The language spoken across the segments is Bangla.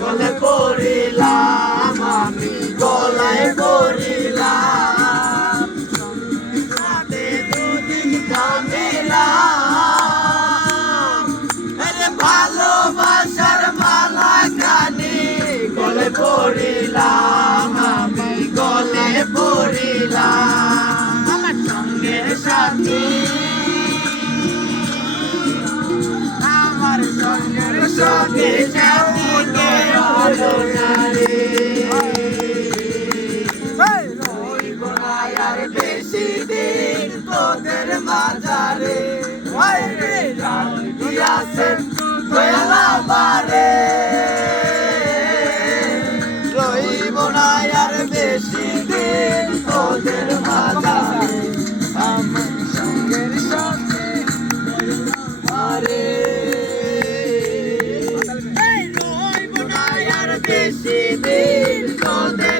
গলে পড়িলাম, আমি গলায় পড়িলাম। রাতে দুদিন কামিলাম। এরে ভালোবাসার মালা কানে গলে পড়িলাম, আমি গলে পড়িলাম। আমার সঙ্গে সাথী। আমার সঙ্গে সঙ্গে বেশি দিন তোদের মাজারে দিন তোদের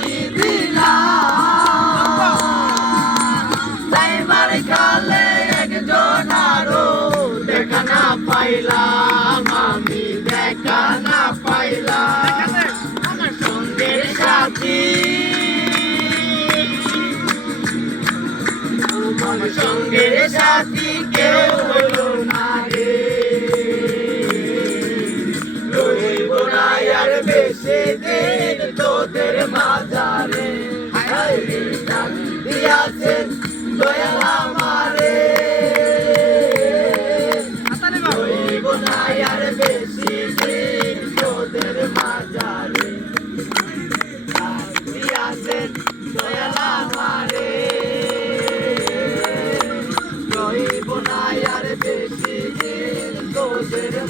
সাথী কেউ হলো না রে রইব তোদের মাথা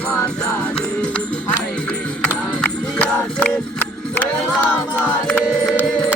মাতারে হাইরে কান্দিয়াছে দয়ালা মারে